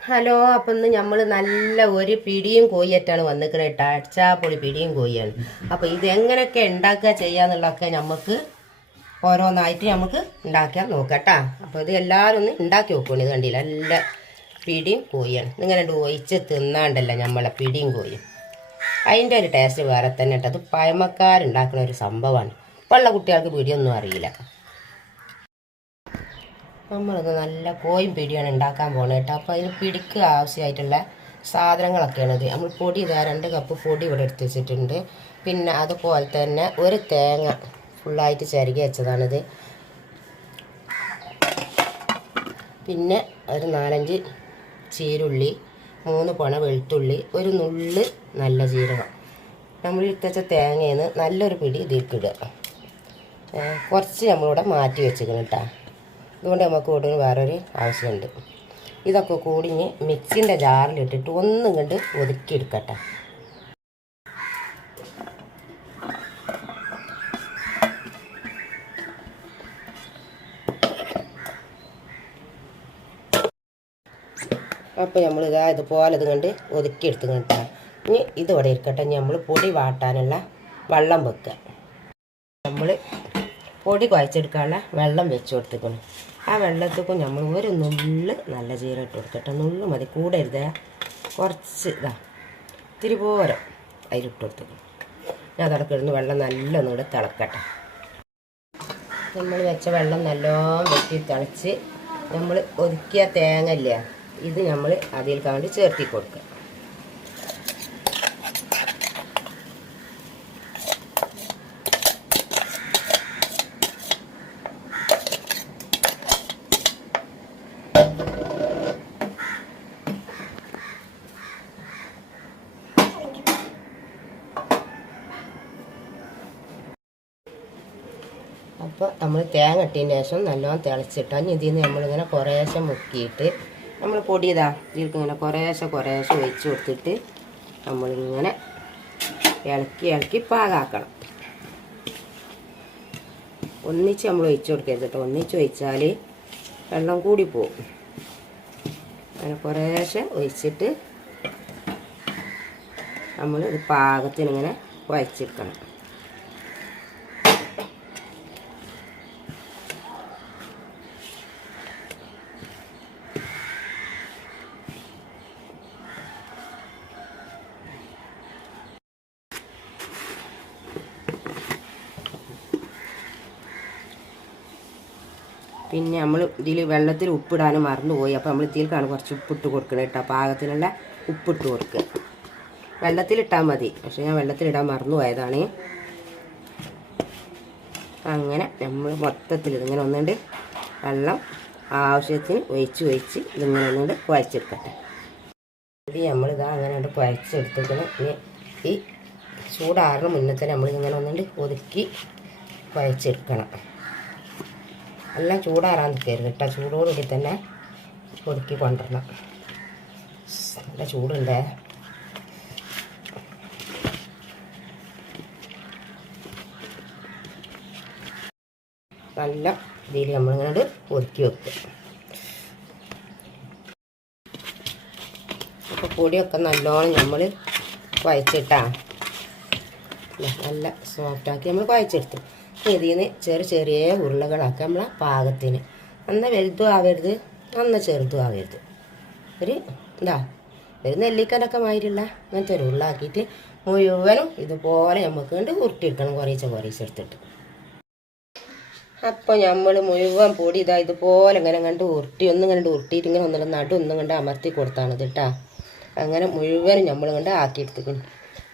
Hello അപ്പം ഇന്ന് നമ്മൾ നല്ല ഒരു പിടിയും കോയിയറ്റാണ് വന്നിക്കണ. കേട്ടോ അടിച്ചാപ്പൊളി പിടിയും കോയിയാണ് അപ്പം ഇത് എങ്ങനെയൊക്കെ ഉണ്ടാക്കുക ചെയ്യാന്നുള്ളതൊക്കെ നമുക്ക് ഓരോന്നായിട്ട് നമുക്ക് ഉണ്ടാക്കാൻ നോക്കാം അപ്പോൾ ഇത് എല്ലാവരും ഒന്ന് ഉണ്ടാക്കി നോക്കണം ഇത് കണ്ടില്ല? നല്ല പിടിയും കോയിയാണ് ഇങ്ങനെ ഒഴിച്ച് തിന്നാണ്ടല്ല നമ്മളെ പിടിയും കോയും അതിന്റെ ഒരു ടേസ്റ്റ് വേറെ തന്നെ കേട്ടോ അത് പഴമക്കാരുണ്ടാക്കുന്ന ഒരു സംഭവമാണ് ഇപ്പോൾ ഉള്ള കുട്ടികൾക്ക് പിടിയൊന്നും അറിയില്ല. നമ്മളിത് നല്ല കോയും പിടിയാണ് ഉണ്ടാക്കാൻ പോകുന്നത് കേട്ടോ. അപ്പോൾ അതിന് പിടിക്ക് ആവശ്യമായിട്ടുള്ള സാധനങ്ങളൊക്കെയാണ് ഇത് നമ്മൾ പൊടി ഇതാ രണ്ട് കപ്പ് പൊടി ഇവിടെ എടുത്ത് വെച്ചിട്ടുണ്ട്. പിന്നെ അതുപോലെ തന്നെ ഒരു തേങ്ങ ഫുള്ളായിട്ട് ചരുകി വെച്ചതാണിത്. പിന്നെ ഒരു നാലഞ്ച് ചീരുള്ളി മൂന്ന് പണ വെളുത്തുള്ളി ഒരു നുള്ള് നല്ല ജീരകം. നമ്മൾ ഇട്ടച്ച തേങ്ങയിൽ നിന്ന് നല്ലൊരു പിടി ഇതിൽക്കിടുക കുറച്ച് നമ്മളിവിടെ മാറ്റി വെച്ചിരിക്കണം കേട്ടോ. അതുകൊണ്ട് നമുക്ക് കൂടുതൽ വേറൊരു ആവശ്യമുണ്ട്. ഇതൊക്കെ കൂടിഞ്ഞ് മിക്സിന്റെ ജാറിലിട്ടിട്ട് ഒന്നും കണ്ട് ഒതുക്കിയെടുക്കട്ടെ. അപ്പോൾ നമ്മൾ ഇതാ ഇതുപോലെ ഇത് കണ്ട് ഒതുക്കിയെടുത്ത് കണ്ടാൽ ഇനി ഇതോടെ ഇരിക്കട്ടെ. നമ്മൾ പൊടി വാട്ടാനുള്ള വെള്ളം വെക്കുക. നമ്മൾ പൊടി കുഴച്ചെടുക്കാനുള്ള വെള്ളം വെച്ച് കൊടുത്തേക്കണം ആ വെള്ളത്തേക്കും നമ്മൾ ഒരു നുള്ള് നല്ല ജീരകം ഇട്ട് കൊടുത്തിട്ട് നുള്ള് മതി. കൂടരുത്. കുറച്ച് ഇതാ. ഇത്തിരി പോരെ. അതിലിട്ട് കൊടുത്തു ഞാൻ തിളക്കിടുന്നു കിടന്ന് വെള്ളം നല്ല ഇവിടെ തിളക്കട്ടെ. നമ്മൾ വെച്ച വെള്ളം നല്ലോണം വെട്ടി തിളച്ച് നമ്മൾ ഒതുക്കിയ തേങ്ങ ഇല്ലേ? ഇത് നമ്മൾ അതിൽ കാണ്ട് ചേർത്തി കൊടുക്കുക. അപ്പോൾ നമ്മൾ തേങ്ങ ഇട്ടതിന് ശേഷം നല്ലോണം തിളച്ചിട്ട്. ഇനി ഇതിൽ നിന്ന് നമ്മളിങ്ങനെ കുറേശ്ശെ മുക്കിയിട്ട് നമ്മൾ പൊടി ഇതാ ഇതിലേക്ക് ഇങ്ങനെ കുറേശ്ശെ കുറേശ്ശെ ഒഴിച്ച് കൊടുത്തിട്ട് നമ്മളിങ്ങനെ ഇളക്കി ഇളക്കി പാകാക്കണം. ഒന്നിച്ച് നമ്മൾ ഒഴിച്ച് കൊടുക്കരുത് കേട്ടോ. ഒന്നിച്ച് ഒഴിച്ചാൽ വെള്ളം കൂടി പോകും അങ്ങനെ കുറേശ്ശെ ഒഴിച്ചിട്ട് നമ്മൾ ഇത് പാകത്തിനിങ്ങനെ കുഴച്ചെടുക്കണം പിന്നെ നമ്മൾ ഇതിൽ വെള്ളത്തിൽ ഉപ്പിടാനും മറന്നുപോയി. അപ്പോൾ നമ്മൾ ഇതിലേക്കാണ് കുറച്ച് ഉപ്പിട്ട് കൊടുക്കണം കേട്ടോ പാകത്തിനുള്ള ഉപ്പിട്ട് കൊടുക്കുക വെള്ളത്തിലിട്ടാൽ മതി. പക്ഷേ ഞാൻ വെള്ളത്തിലിടാൻ മറന്നു പോയതാണ് അങ്ങനെ നമ്മൾ മൊത്തത്തിൽ ഇതിങ്ങനെ ഒന്നുകൊണ്ട് വെള്ളം ആവശ്യത്തിന് ഒഴിച്ച് ഒഴിച്ച് ഇതിങ്ങനെ ഒന്നുകൊണ്ട് കുഴച്ചെടുക്കട്ടെ. ഇത് നമ്മളിതാ അങ്ങനെ കൊണ്ട് കുഴച്ചെടുത്തേക്കണം ഇനി ഈ ചൂടാറിന് മുന്നേ തന്നെ നമ്മളിങ്ങനെ ഒന്നുകൊണ്ട് ഒതുക്കി കുഴച്ചെടുക്കണം. എല്ലാം ചൂടാറാൻ നിൽക്കരുത് കേട്ടോ. ചൂടോടുകൂടി തന്നെ ഒതുക്കി കൊണ്ടുവരണം. നല്ല ചൂടുണ്ടേ. നല്ല രീതിയിൽ നമ്മളിങ്ങനെ ഒതുക്കി വെക്കുക. അപ്പോൾ പൊടിയൊക്കെ നല്ലോണം നമ്മൾ കുഴച്ചിട്ടാ നല്ല സോഫ്റ്റാക്കി നമ്മൾ കുഴച്ചെടുത്തു. ഇതിൽ നിന്ന് ചെറിയ ചെറിയ ഉരുളകളാക്കി നമ്മളെ പാകത്തിന് അന്ന് വലുതും ആവരുത് അന്ന് ചെറുതും ആവരുത്. ഒരു എന്താ ഒരു നെല്ലിക്കനൊക്കെ മാതിരിയുള്ള അങ്ങനത്തെ ഒരു ഉരുളാക്കിയിട്ട് മുഴുവനും ഇതുപോലെ നമുക്ക് കണ്ട് ഉരുട്ടിയെടുക്കണം കുറേശ്ശെ കുറേശ്ശെ എടുത്തിട്ട്. അപ്പോൾ നമ്മൾ മുഴുവൻ പൊടി ഇതാ ഇതുപോലെ ഇങ്ങനെ കണ്ട് ഉരുട്ടി ഒന്നും കണ്ട് ഉരുട്ടിയിട്ട് ഇങ്ങനെ ഒന്നുള്ള നടു ഒന്നും കണ്ട് അമർത്തി കൊടുത്താണ് കേട്ടാ അങ്ങനെ മുഴുവനും നമ്മൾ കണ്ട് ആക്കിയെടുത്തിക്കണം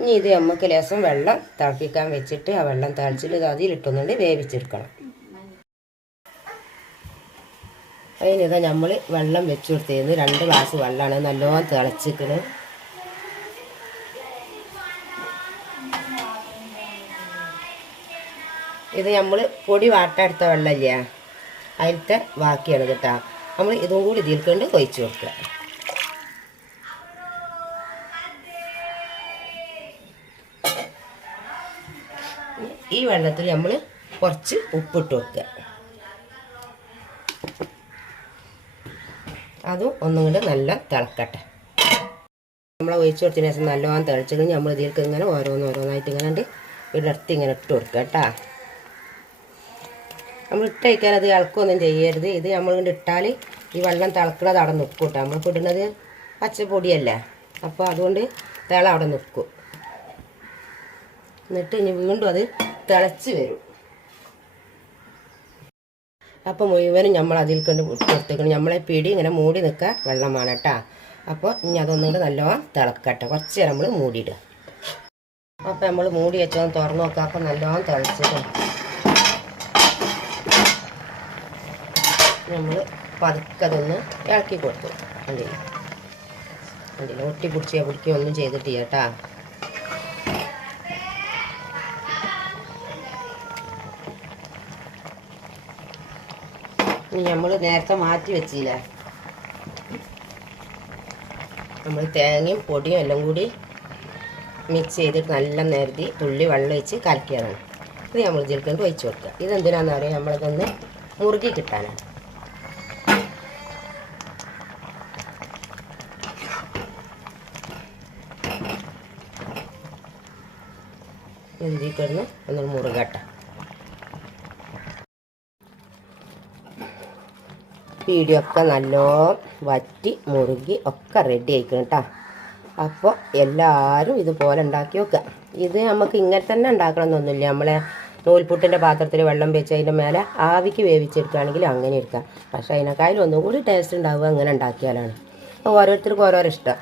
ഇനി ഇത് നമുക്ക് ലേശം വെള്ളം തിളപ്പിക്കാൻ വെച്ചിട്ട് ആ വെള്ളം തിളച്ചിട്ട് ഇത് അതിലിട്ടൊന്നുകൊണ്ട് വേവിച്ചെടുക്കണം. അതിനിതാ നമ്മൾ വെള്ളം വെച്ചു കൊടുത്തിരുന്നു രണ്ട് ഗ്ലാസ് വെള്ളമാണ് നല്ലോണം തിളച്ചിക്കണ്. ഇത് നമ്മൾ പൊടി വാട്ടെടുത്ത വെള്ളമില്ല? അതിലത്തെ ബാക്കിയാണ് കേട്ടോ നമ്മൾ ഇതും കൂടി ഇതിൽ കൊണ്ട് ഒഴിച്ച് കൊടുക്കുക. ഈ വെള്ളത്തിൽ നമ്മൾ കുറച്ച് ഉപ്പിട്ട് വെക്കുക. അതും ഒന്നും കൂടെ നല്ല തിളക്കട്ടെ. നമ്മൾ ഒഴിച്ചു കൊടുത്തതിന് ശേഷം നല്ലോണം തിളച്ചിട്ട് നമ്മൾ ഇതിലേക്ക് ഇങ്ങനെ ഓരോന്ന് ഓരോന്നായിട്ട് ഇങ്ങനെ ഉണ്ട് ഇടർത്തി ഇങ്ങനെ ഇട്ട് കൊടുക്കുക കേട്ടോ. നമ്മൾ ഇട്ടയക്കാൻ അത് ഇളക്കൊന്നും ചെയ്യരുത്. ഇത് നമ്മൾ കൊണ്ട് ഇട്ടാൽ ഈ വെള്ളം തിളക്കുന്നത് അവിടെ നിൽക്കും കേട്ടോ. നമ്മൾ ഇടുന്നത് പച്ചപ്പൊടിയല്ലേ? അപ്പോൾ അതുകൊണ്ട് തിള അവിടെ നിൽക്കും. എന്നിട്ട് ഇനി വീണ്ടും അത് തിളച്ച് വരും അപ്പോൾ മുഴുവനും നമ്മൾ അതിൽ കൊണ്ട് കൊടുത്തേക്കണം നമ്മളെ പിടി ഇങ്ങനെ മൂടി നിൽക്കുക വെള്ളമാണ് കേട്ടോ. അപ്പോൾ ഇനി അതൊന്നും കൂടെ നല്ലോണം തിളക്കട്ടെ. കുറച്ച് നേരം നമ്മൾ മൂടിയിടുക. അപ്പോൾ നമ്മൾ മൂടി വെച്ചൊന്ന് തുറന്നു നോക്കുക. അപ്പോൾ നല്ലോണം തിളച്ചിട്ട് നമ്മൾ പതുക്കതൊന്ന് ഇളക്കി കൊടുത്തു. കണ്ടില്ല? കണ്ടില്ല? ഒട്ടി പിടിക്കുകയോ ഒന്നും ചെയ്തിട്ടില്ല കേട്ടാ. നമ്മൾ നേരത്തെ മാറ്റി വെച്ചില്ലേ? നമ്മൾ തേങ്ങയും പൊടിയും എല്ലാം കൂടി മിക്സ് ചെയ്തിട്ട് നല്ല നേരത്തി തുള്ളി വെള്ളം വെച്ച് കലക്കിയതാണ് ഇത് നമ്മൾ ഇതിൽക്കൊണ്ട് ഒഴിച്ച് കൊടുക്കുക. ഇതെന്തിനാണെന്ന് പറയുക നമ്മളിതൊന്ന് മുറുകി കിട്ടാനാണ്. ഇതിൽ ഒന്ന് മുറുകട്ടെ. വീഡിയോ നല്ലോണം നല്ലോ വറ്റി മുറുകി ഒക്കെ റെഡി ആയിക്കണം കേട്ടോ അപ്പോൾ എല്ലാവരും ഇതുപോലെ ഉണ്ടാക്കി വെക്കുക ഇത് നമുക്ക് ഇങ്ങനെ തന്നെ ഉണ്ടാക്കണമെന്നൊന്നുമില്ല നമ്മളെ നൂൽപുട്ടിന്റെ പാത്രത്തിൽ വെള്ളം വെച്ച് അതിന്റെ മേലെ ആവിക്ക് വേവിച്ചെടുക്കുകയാണെങ്കിൽ അങ്ങനെ എടുക്കാം. പക്ഷേ അതിനേക്കാളും ഒന്നും കൂടി ടേസ്റ്റ് ഉണ്ടാവുക അങ്ങനെ ഉണ്ടാക്കിയാലാണ്. ഓരോരുത്തർക്കും ഓരോരോ ഇഷ്ടം.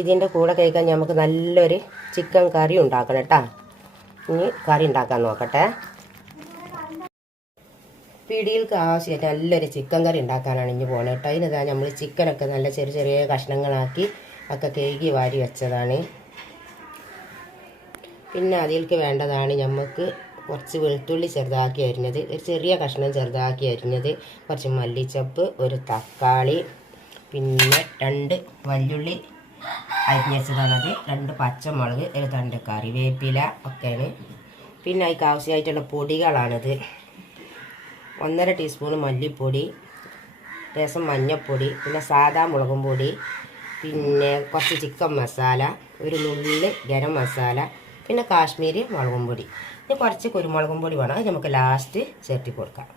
ഇതിന്റെ കൂടെ കഴിക്കാൻ നമുക്ക് നല്ലൊരു ചിക്കൻ കറി ഉണ്ടാക്കണം കേട്ടോ ഇനി കറി ഉണ്ടാക്കാൻ നോക്കട്ടെ. പിടിയിൽക്ക് ആവശ്യമായിട്ട് നല്ലൊരു ചിക്കൻ കറി ഉണ്ടാക്കാനാണ് ഇനി പോകുന്നത് കേട്ടോ. അതിനിതാ നമ്മൾ ചിക്കനൊക്കെ നല്ല ചെറിയ ചെറിയ കഷ്ണങ്ങളാക്കി ഒക്കെ കേകി വാരി വെച്ചതാണ്. പിന്നെ അതിലേക്ക് വേണ്ടതാണ് നമുക്ക് കുറച്ച് വെളുത്തുള്ളി ചെറുതാക്കി അരിഞ്ഞത് ഒരു ചെറിയ കഷ്ണം ചെറുതാക്കി അരിഞ്ഞത് കുറച്ച് മല്ലിച്ചപ്പ് ഒരു തക്കാളി പിന്നെ രണ്ട് വല്യുള്ളി അരിഞ്ഞതാണത് രണ്ട് പച്ചമുളക് ഒരു തണ്ട് കറിവേപ്പില ഒക്കെയാണ്. പിന്നെ അതിക്ക് ആവശ്യമായിട്ടുള്ള പൊടികളാണിത്. ഒന്നര ടീസ്പൂൺ മല്ലിപ്പൊടി രസം മഞ്ഞൾപ്പൊടി പിന്നെ സാദാ മുളകും പൊടി പിന്നെ കുറച്ച് ചിക്കൻ മസാല ഒരു നുള്ളി ഗരം മസാല പിന്നെ കാശ്മീരി മുളകും പൊടി. ഇനി കുറച്ച് കുരുമുളകും പൊടി വേണം. അത് നമുക്ക് ലാസ്റ്റ് ചേർത്തി കൊടുക്കാം.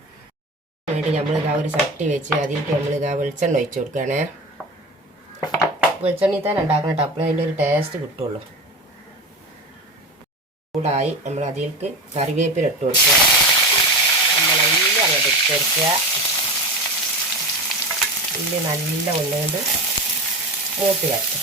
വേണ്ടി ഇതാ ഒരു ചട്ടി വെച്ച് അതിലേക്ക് ഇതാ വെളിച്ചെണ്ണ ഒഴിച്ച് കൊടുക്കുകയാണേ. വെളിച്ചെണ്ണയിൽ തന്നെ ഉണ്ടാക്കണം കേട്ടോ. അതിന്റെ ഒരു ടേസ്റ്റ് കിട്ടുള്ളൂ. ചൂടായി നമ്മൾ അതിലേക്ക് കറിവേപ്പില ഇട്ട് കൊടുക്കുക ഇട്ട് ഉള്ളി നല്ല ഉള്ളുകൊണ്ട് മൂത്ത് കയറ്റും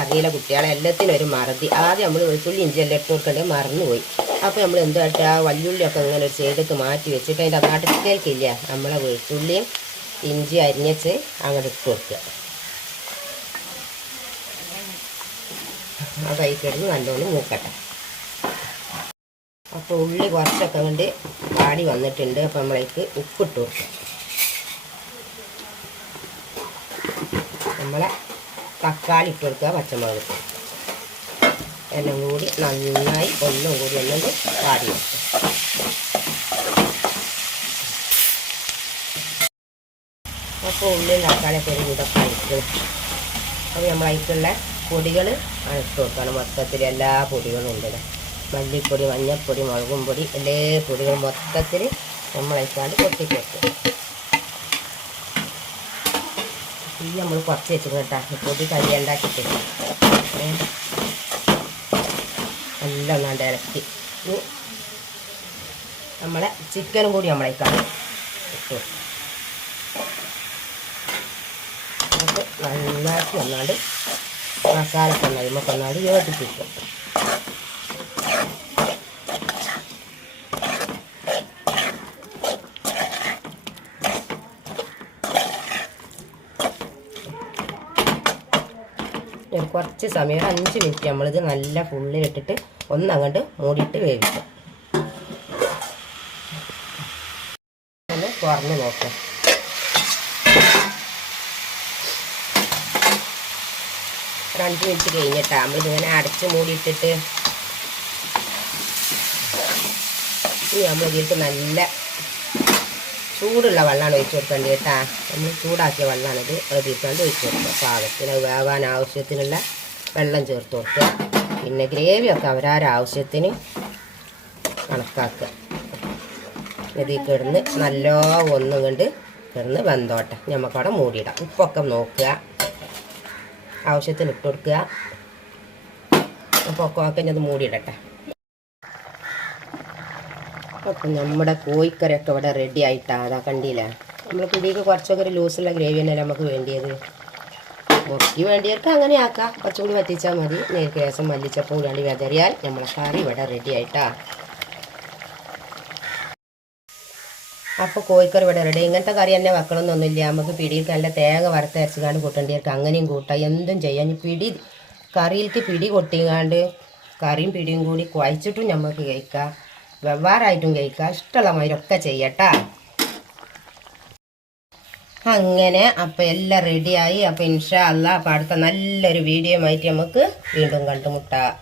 അറിയില്ല കുട്ടികളെ എല്ലാത്തിനും ഒരു മറതി. ആദ്യം നമ്മൾ വെളുത്തുള്ളി ഇഞ്ചി എല്ലാം ഇട്ട് കൊടുക്കണ്ടേ മറന്നുപോയി. അപ്പോൾ നമ്മൾ എന്തായിട്ട് ആ വല്യുള്ളിയൊക്കെ അങ്ങനെ ഒരു സൈഡൊക്കെ മാറ്റി വെച്ചിട്ട് അതിന്റെ നാട്ടിലേക്കില്ല നമ്മളെ വെളുത്തുള്ളിയും ഇഞ്ചി അരിഞ്ഞച്ച് അങ്ങോട്ട് ഇട്ട് കൊടുക്കുക. കൈ കിടന്ന് നല്ലോണം മൂക്കട്ടെ. അപ്പോൾ ഉള്ളി കുറച്ചൊക്കെ കൊണ്ട് പാടി വന്നിട്ടുണ്ട്. അപ്പോൾ നമ്മളേക്ക് ഉപ്പിട്ട്. നമ്മളെ തക്കാളി ഇട്ട് കൊടുക്കുക പച്ചമുളക് എല്ലാം കൂടി നന്നായി ഒന്നും കൂടി ഒന്നും പാടി വെക്കും അപ്പോൾ ഉള്ളിയും തക്കാളിയൊക്കെ ഒരു കൂടെ കഴിക്കണം അപ്പോൾ നമ്മൾ അതിലേക്കുള്ള പൊടികൾ ഇട്ട് കൊടുക്കണം മൊത്തത്തിൽ എല്ലാ പൊടികളും ഉണ്ട്. മല്ലിപ്പൊടി മഞ്ഞൾപ്പൊടി മുളകും പൊടി എല്ലാ പൊടികളും മൊത്തത്തിൽ നമ്മൾ അയച്ചാണ്ട് പൊട്ടിക്കൊടുക്കും ഈ നമ്മൾ കുറച്ച് വെച്ചു കേട്ടാ പൊടി കഴിയുണ്ടാക്കിയിട്ട് നല്ല ഒന്നാണ്ട് ഇറക്കി നമ്മളെ ചിക്കനും കൂടി നമ്മളേക്കാണ് ഇട്ടു നന്നാക്കി ഒന്നാണ്ട് കൊന്നതുമ്പോൾ ഒന്നാണ്ട് യോജിപ്പിക്കും. ഒരു കുറച്ച് സമയം അഞ്ച് മിനിറ്റ് നമ്മളിത് നല്ല ഫുള്ളിലിട്ടിട്ട് ഒന്നങ്ങോട്ട് മൂടിയിട്ട് വേവിക്കാം. ഒന്ന് തുറന്ന് നോക്കാം. രണ്ട് മിനിറ്റ് നമ്മൾ നമ്മളിതിങ്ങനെ അടച്ച് മൂടിയിട്ടിട്ട് ഇനി നമ്മളിതിലേക്ക് നല്ല ചൂടുള്ള വെള്ളമാണ് ഒഴിച്ചു കൊടുക്കേണ്ടത് കേട്ടാ. നമ്മൾ ചൂടാക്കിയ വെള്ളമാണിത് അതിർക്കാണ്ട് ഒഴിച്ചു കൊടുക്കുക. പാകത്തിന് വേവാൻ ആവശ്യത്തിനുള്ള വെള്ളം ചേർത്ത് കൊടുക്കുക. പിന്നെ ഗ്രേവിയൊക്കെ അവരാരാവശ്യത്തിന് കണക്കാക്കുക. ഇതിൽ കിടന്ന് നല്ല ഒന്നും കണ്ട് കിടന്ന് വെന്തോട്ടെ. നമുക്കവിടെ മൂടിയിടാം. ഉപ്പൊക്കെ നോക്കുക. ആവശ്യത്തിന് ഇട്ട് കൊടുക്കുക. അപ്പോൾ ഒക്കെ മൂടിയിടട്ടെ. അപ്പം നമ്മുടെ കോഴിക്കറിയൊക്കെ ഇവിടെ റെഡി ആയിട്ടാ. അതാ കണ്ടില്ല? നമ്മൾ കുടിയൊക്കെ കുറച്ചൊക്കെ ഒരു ലൂസുള്ള ഗ്രേവി തന്നെയല്ലേ നമുക്ക് വേണ്ടിയത്. മുറുക്കി വേണ്ടിയവർക്ക് അങ്ങനെ ആക്കാം. കുറച്ചുകൂടി വറ്റിച്ചാൽ മതി. നേരിട്ട് രസം മല്ലിച്ചപ്പോൾ കൂടി വിതറിയാൽ നമ്മളെ കറി ഇവിടെ റെഡി ആയിട്ടാ. അപ്പോൾ കോഴിക്കറി ഇവിടെ റെഡി. ഇങ്ങനത്തെ കറി തന്നെ വെക്കണമെന്നൊന്നുമില്ല നമുക്ക് പിടിയിൽ നല്ല തേങ്ങ വറുത്തരച്ചുകാണ്ട് കൂട്ടേണ്ടിയവർക്ക് അങ്ങനെയും കൂട്ടാം. എന്തും ചെയ്യാം. പിടി കറിയിലേക്ക് പിടി കൊട്ടിങ്ങാണ്ട് കറിയും പിടിയും കൂടി കുഴച്ചിട്ടും നമുക്ക് കഴിക്കാം. വെവ്വാറായിട്ടും കഴിക്കാം. ഇഷ്ടമുള്ള മാതിരൊക്കെ ചെയ്യട്ടാ. അങ്ങനെ അപ്പം എല്ലാം റെഡിയായി അപ്പം ഇൻഷാ അല്ല അപ്പം അടുത്ത നല്ലൊരു വീഡിയോ ആയിട്ട് നമുക്ക് വീണ്ടും കണ്ടുമുട്ടാം.